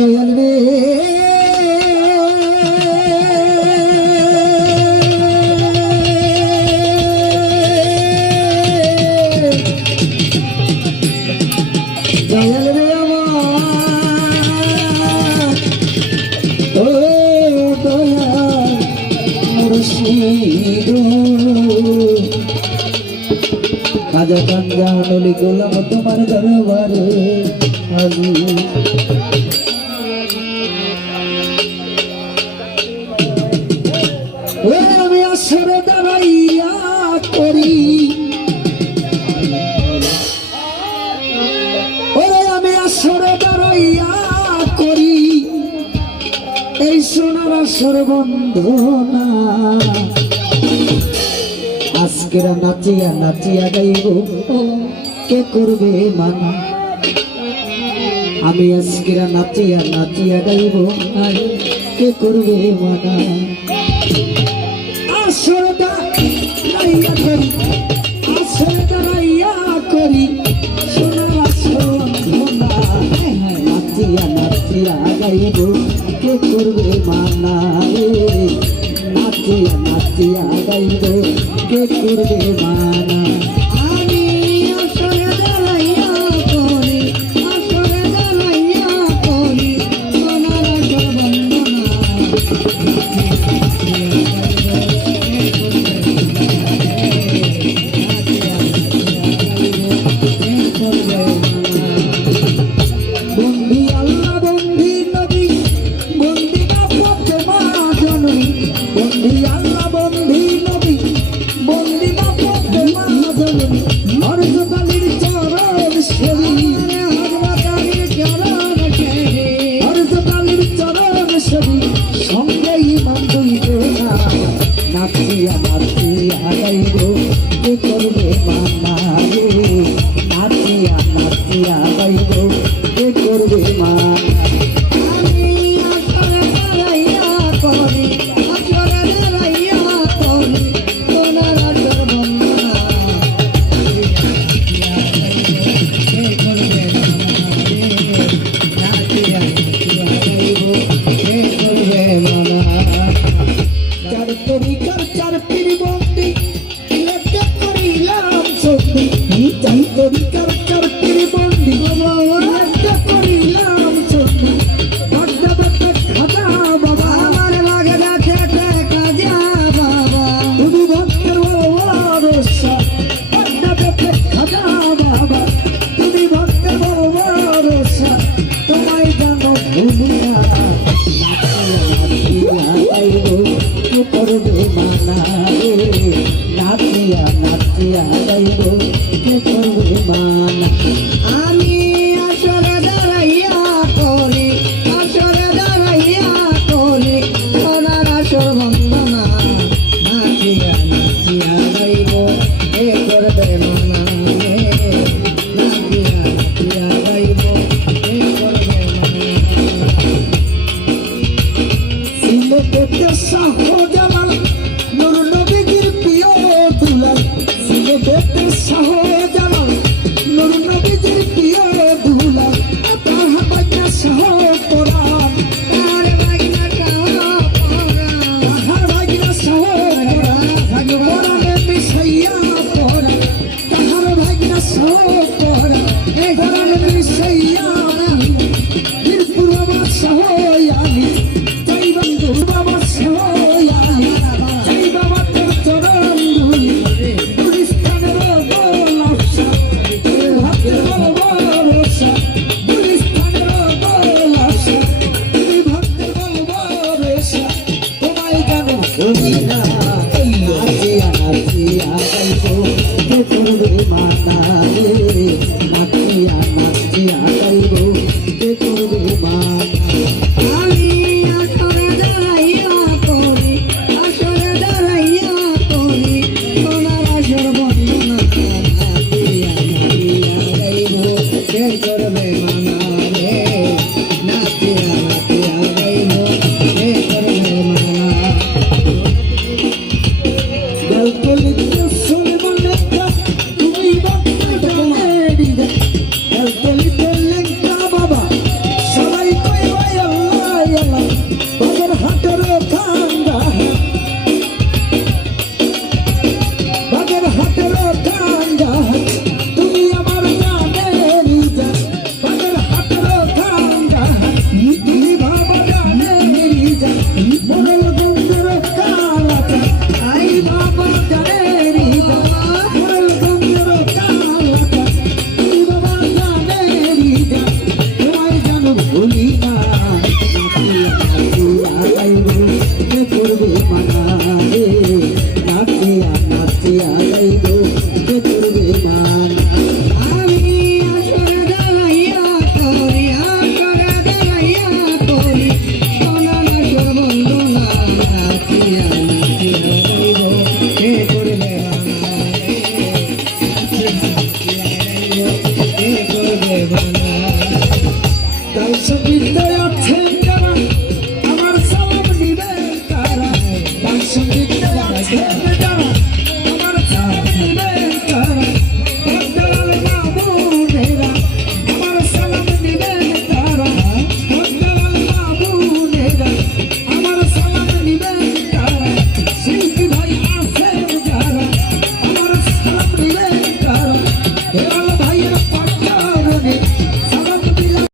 দয়াল রে দয়াল রে আমার ও দয়াল মুর্শিদ খাজা কান্দা নলি গোলাম তোমার দরবারে আমি আসরে দাঁড়াইয়া করি ওরে আমি আসরে দাঁড়াইয়া করি এই সোনার আসর বন্ধনা আজকের নাচিয়া নাচিয়া গাইব কে করবে মানা আমি আজকের নাচিয়া নাচিয়া গাইব কে করবে মানা আসরটা রাইয়া করি আসরটা রাইয়া করি সোনার আসর বন্ধনা নাচিয়া নাচিয়া গাইব কে করবে মানা নাচিয়া নাচিয়া গাইব কে করবে মানা আমি আসরে দাঁড়াইয়া করি আসরে দাঁড়াইয়া করি সোনার আসর বন্ধনা বন্ধি আল্লাহ বন্ধি নবী বন্ধি কাপড় মা জননী বন্ধি আল্লাহ বন্ধি নবী বন্ধি কাপড় মা জননী হরজতালির চরণ সেবী হরজতালির চরণ সেবী হরজতালির চরণ সেবী সঙ্গে ইমান দুইবে না নাচিয়া নাচিয়া গাইব কে করবে মানা রে নাচিয়া নাচিয়া গাইব কে করবে মানা আমি আসরে দাঁড়াইয়া করি আসরে দাঁড়াইয়া করি সোনার আসর বন্ধনা কে করবে নাচিয়া নাচিয়া গাইব কে করবে মানা চার তরিকার চার পীর বন্দি লেখা করিলাম সত্যি চার তরিকার চার পীর বন্দি লেখা করিলাম সত্যি বাড্ডা বাড্ডা খাজা বাবা আমার লাগা খেটে কাজা বাবা শুধু ভক্তের ভরসা বাড্ডা বাড্ডা খাজা বাবা তুমি ভক্তের ভরসা তোমায় জানো ভুলিয়া কে করবে মানা রে নাচিয়া নাচিয়া গাইব কে করবে মানা আমি আসরে দাঁড়াইয়া করি আসরে দাঁড়াইয়া করি সোনার আসর বন্ধনা নাচিয়া নাচিয়া গাইব কে করবে মানা রে নাচিয়া নাচিয়া গাইব কে করবে মানা সিলেটেতে শাহজালাল নূর নবীজির প্রিয় দুলাল সিলেটেতে শাহজালাল নূর নবীজির প্রিয় দুলাল তাহার বাগনা শাহ কোরআন তাহার বাগনা শাহ কোরআন তাহার বাগনা শাহ কোরআন কোরআনে মিশাইয়া পড়া তাহার বাগনা শাহ কোরআন এই কোরআনে মিশাইয়া বীরপুর বাবা শাহ আমি জয় বন্ধু বাবা শাহ আমি জয় বাবা তোর চরণ ধুলি গুলিস্তানের গোলাপশা ভক্তের ভালোবাসা গুলিস্তানের গোলাপশা তুমি ভক্তের ভালোবাসা তোমায় জানো তুমি না নাচিয়া নাচিয়া গাইব কে করবে মানা রে নাচিয়া নাচিয়া গাইব কে করবে মানা আমি আসরে দাঁড়াইয়া করি আসরে দাঁড়াইয়া করি সোনার আসর বন্ধনা নাচিয়া নাচিয়া গাইব কে করবে মানা রে নাচিয়া নাচিয়া গাইব কে করবে মানা ভুলি না